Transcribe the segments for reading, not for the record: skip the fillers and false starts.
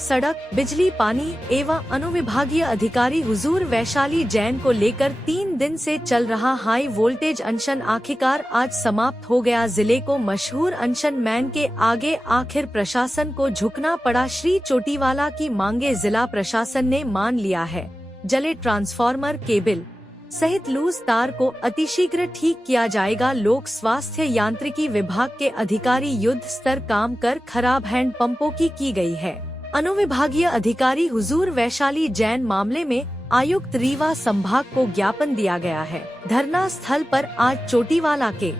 सड़क, बिजली, पानी एवं अनुविभागीय अधिकारी हुजूर वैशाली जैन को लेकर 3 दिन से चल रहा हाई वोल्टेज अनशन आखिरकार आज समाप्त हो गया। जिले को मशहूर अनशन मैन के आगे आखिर प्रशासन को झुकना पड़ा। श्री चोटीवाला की मांगे जिला प्रशासन ने मान लिया है। जले ट्रांसफार्मर, केबल सहित लूज तार को अतिशीघ्र ठीक किया जाएगा। लोक स्वास्थ्य यांत्रिकी विभाग के अधिकारी युद्ध स्तर काम कर खराब हैंड पंपों की गई है। अनुविभागीय अधिकारी हुजूर वैशाली जैन मामले में आयुक्त रीवा संभाग को ज्ञापन दिया गया है। धरना स्थल पर आज चोटीवाला के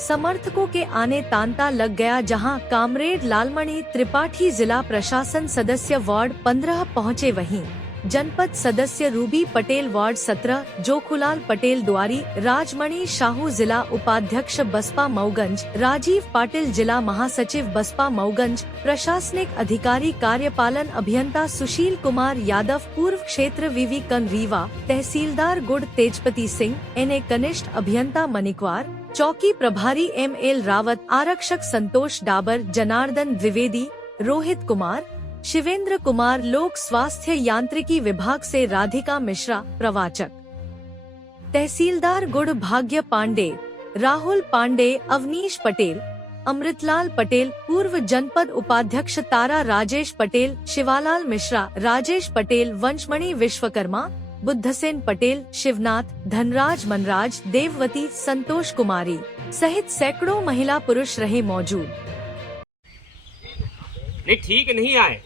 समर्थकों के आने तांता लग गया, जहां कामरेड लालमणि त्रिपाठी जिला प्रशासन सदस्य वार्ड 15 पहुंचे, वहीं जनपद सदस्य रूबी पटेल वार्ड 17, जोखुलाल पटेल द्वारी, राजमणि साहू जिला उपाध्यक्ष बसपा मऊगंज, राजीव पाटिल जिला महासचिव बसपा मऊगंज, प्रशासनिक अधिकारी कार्यपालन अभियंता सुशील कुमार यादव, पूर्व क्षेत्र विवि कन रीवा, तहसीलदार गुड़ तेजपति सिंह, NA कनिष्ठ अभियंता मनिकवार, चौकी प्रभारी ML रावत, आरक्षक संतोष डाबर, जनार्दन द्विवेदी, रोहित कुमार, शिवेंद्र कुमार, लोक स्वास्थ्य यांत्रिकी विभाग से राधिका मिश्रा, प्रवाचक तहसीलदार गुड़ भाग्य पांडे, राहुल पांडे, अवनीश पटेल, अमृतलाल पटेल, पूर्व जनपद उपाध्यक्ष तारा राजेश पटेल, शिवालाल मिश्रा, राजेश पटेल, वंशमणि विश्वकर्मा, बुद्धसेन पटेल, शिवनाथ, धनराज मनराज, देववती, संतोष कुमारी सहित सैकड़ों महिला पुरुष रहे मौजूद। नहीं, ठीक नहीं आए।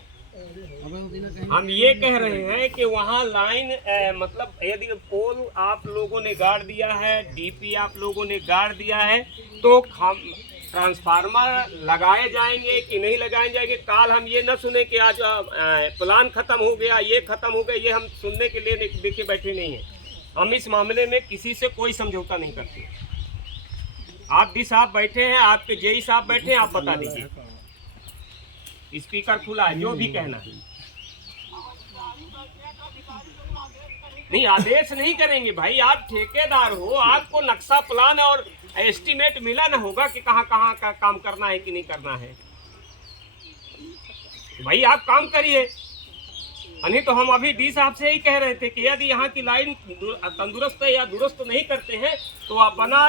हम ये कह रहे हैं कि वहाँ लाइन मतलब यदि पोल आप लोगों ने गाड़ दिया है, DP आप लोगों ने गाड़ दिया है, तो हम ट्रांसफार्मर लगाए जाएंगे कि नहीं लगाए जाएंगे। काल हम ये न सुने कि आज प्लान खत्म हो गया, ये खत्म हो गया, ये हम सुनने के लिए देखिए बैठे नहीं हैं। हम इस मामले में किसी से कोई समझौता नहीं करते। आप डी साहब बैठे हैं, आपके JE साहब बैठे हैं, आप बता दीजिए। स्पीकर खुला है, जो भी कहना है। नहीं, आदेश नहीं करेंगे भाई, आप ठेकेदार हो, आपको नक्शा प्लान और एस्टीमेट मिला ना होगा कि कहाँ कहाँ का काम करना है कि नहीं करना है। भाई आप काम करिए। नहीं तो हम अभी डी साहब से ही कह रहे थे कि यदि यहाँ की लाइन तंदुरुस्त या दुरुस्त नहीं करते हैं तो आप बना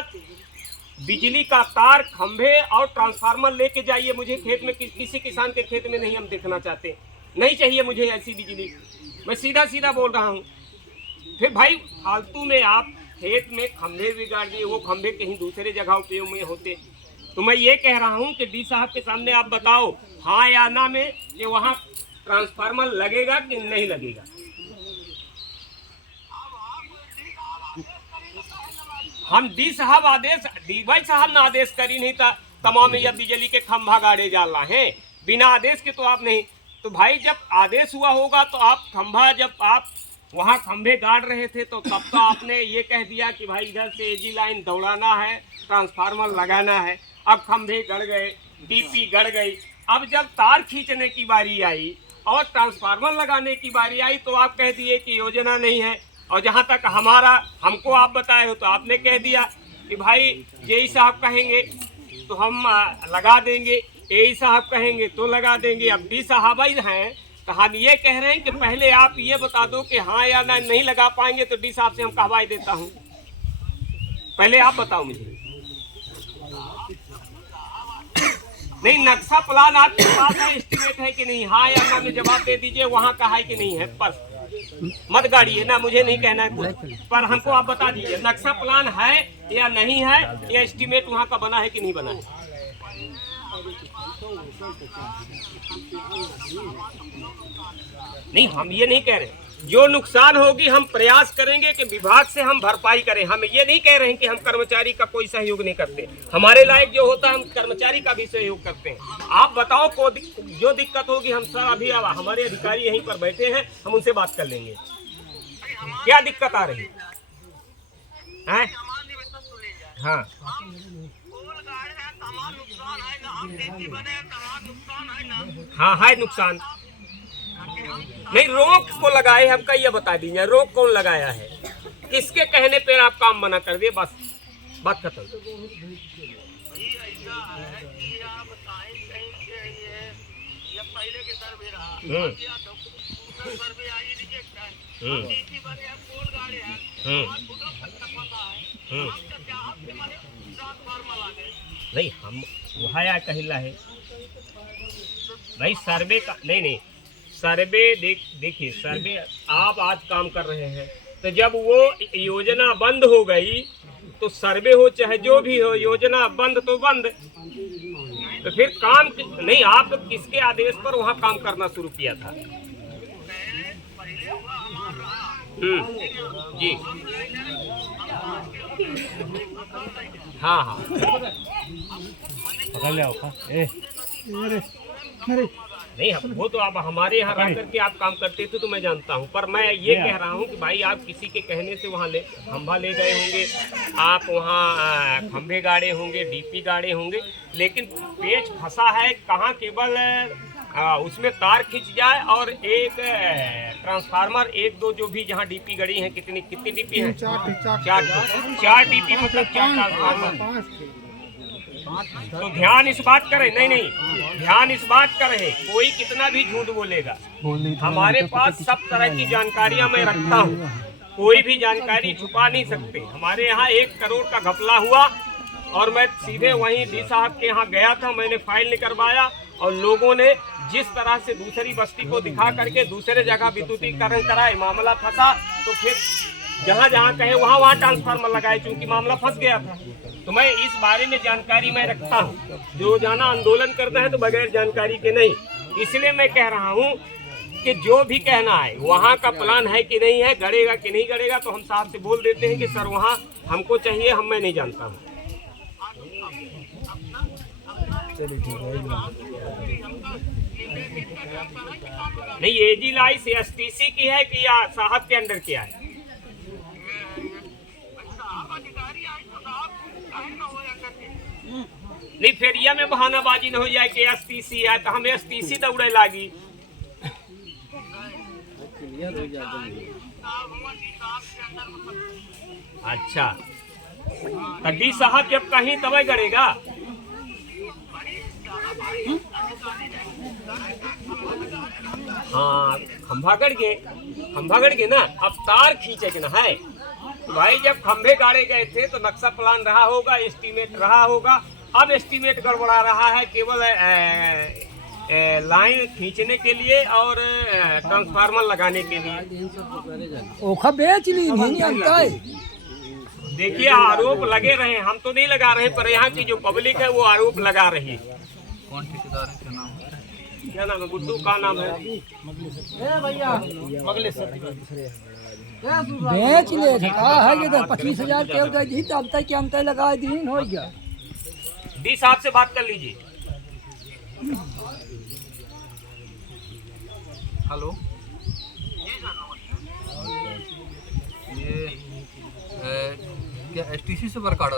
बिजली का तार, खंभे और ट्रांसफार्मर लेके जाइए। मुझे खेत में किसी किसान के खेत में नहीं हम देखना चाहते, नहीं चाहिए मुझे ऐसी बिजली। मैं सीधा सीधा बोल रहा हूँ। फिर भाई फालतू में आप खेत में खंभे बिगाड़ दिए, वो खंभे कहीं दूसरे जगहों पे में होते। तो मैं ये कह रहा हूँ कि डी साहब के सामने आप बताओ हाँ या ना में कि वहाँ ट्रांसफार्मर लगेगा कि नहीं लगेगा। हम डी वाई साहब ने आदेश करी नहीं था तमाम यह बिजली के खंभा गाड़े जाला हैं, बिना आदेश के तो आप नहीं। तो भाई जब आदेश हुआ होगा तो आप खंभा, जब आप वहाँ खंभे गाड़ रहे थे तो तब तो आपने ये कह दिया कि भाई इधर से AG लाइन दौड़ाना है, ट्रांसफार्मर लगाना है। अब खंभे गड़ गए, DP गड़ गई। अब जब तार खींचने की बारी आई और ट्रांसफार्मर लगाने की बारी आई तो आप कह दिए कि योजना नहीं है। और जहाँ तक हमको आप बताए हो तो आपने कह दिया कि भाई JE साहब कहेंगे तो हम लगा देंगे, AE साहब कहेंगे तो लगा देंगे। अब डी साहब ही हैं तो हम ये कह रहे हैं कि पहले आप ये बता दो कि हाँ या ना, नहीं लगा पाएंगे तो डी साहब से हम कहवाई देता हूँ। पहले आप बताओ मुझे। नहीं, नक्शा प्लान आपके पास है, एस्टीमेट है कि नहीं, हाँ या ना में जवाब दे दीजिए। वहाँ का है कि नहीं है, बस मत गाड़िए ना, मुझे नहीं कहना है कुछ, पर हमको आप बता दीजिए नक्शा प्लान है या नहीं है, या एस्टीमेट वहाँ का बना है कि नहीं बना है। नहीं, हम ये नहीं कह रहे। जो नुकसान होगी हम प्रयास करेंगे कि विभाग से हम भरपाई करें। हम ये नहीं कह रहे हैं कि हम कर्मचारी का कोई सहयोग नहीं करते। हमारे लायक जो होता है हम कर्मचारी का भी सहयोग करते हैं। आप बताओ को जो दिक्कत होगी, हम सर अभी हमारे अधिकारी यहीं पर बैठे हैं, हम उनसे बात कर लेंगे। क्या दिक्कत आ रही है? हाँ, हाँ है नुकसान। नहीं, रोक को लगाए हमका ये बता दीजिए, रोक कौन लगाया है, किसके कहने पे आप काम मना कर दिए, बस बात खत्म। पहले के सर्वे रहा हम्म, हम्म, हम्म, हम्म। नहीं हम वहाँ या कहिला है भाई सर्वे का नहीं सर्वे देखिए सर्वे आप आज काम कर रहे हैं तो जब वो योजना बंद हो गई तो सर्वे हो चाहे जो भी हो योजना बंद तो बंद तो फिर काम नहीं आप किसके आदेश पर वहाँ काम करना शुरू किया था? जी हाँ हाँ पकड़ लिया होगा नहीं वो तो आप हमारे यहाँ रह करके आप काम करते थे तो मैं जानता हूँ पर मैं ये कह रहा हूँ कि भाई आप किसी के कहने से वहाँ खंभा ले गए होंगे आप वहाँ खंभे गाड़े होंगे डीपी गाड़े होंगे लेकिन पेच फंसा है कहाँ केवल उसमें तार खिंच जाए और एक ट्रांसफार्मर एक दो जो भी जहाँ डीपी गड़ी है कितनी डीपी है चार डीपी मतलब 4 ट्रांसफार्मर तो ध्यान इस बात करें नहीं ध्यान इस बात करें कोई कितना भी झूठ बोलेगा हमारे पास सब तरह की जानकारियां मैं रखता हूँ कोई भी जानकारी छुपा नहीं सकते हमारे यहाँ 1 करोड़ का घपला हुआ और मैं सीधे वहीं डी साहब के यहाँ गया था मैंने फाइल निकलवाया और लोगों ने जिस तरह से दूसरी बस्ती को दिखा करके दूसरे जगह विद्युतीकरण कराए मामला फंसा तो फिर जहाँ जहाँ कहे वहाँ ट्रांसफार्मर लगाए क्योंकि मामला फंस गया था तो मैं इस बारे में जानकारी मैं रखता हूँ जो जाना आंदोलन करता है तो बगैर जानकारी के नहीं इसलिए मैं कह रहा हूँ कि जो भी कहना है वहाँ का प्लान है कि नहीं है गड़ेगा कि नहीं गड़ेगा तो हम साहब से बोल देते हैं कि सर वहाँ हमको चाहिए मैं नहीं जानता हूँ नहीं एजी लाइस STC की है कि या साहब के अंडर किया है नहीं फिर यह में बहानाबाजी न हो जाए कि STC है तो हमें STC दौड़े लागी अच्छा तो डी साहब जब कहीं तब गड़ेगा हाँ खंभा गड़ गए ना अब तार खींचे के ना है भाई जब खंभे गाड़े गए थे तो नक्शा प्लान रहा होगा एस्टीमेट रहा होगा अब एस्टीमेट गड़बड़ा रहा है केवल लाइन खींचने के लिए और ट्रांसफार्मर लगाने के लिए ओखा बेच ली नहीं आता है देखिए आरोप लगे रहे हम तो नहीं लगा रहे पर यहाँ की जो पब्लिक है वो आरोप लगा रही है कौन ठेकेदार है क्या नाम है गुड्डू का नाम है बेच ले है कि 25,000 के दी तब तक हम तक लगा दिन हो गया डी साहब से बात कर लीजिए हेलो ये क्या STC से वर्क ऑर्डर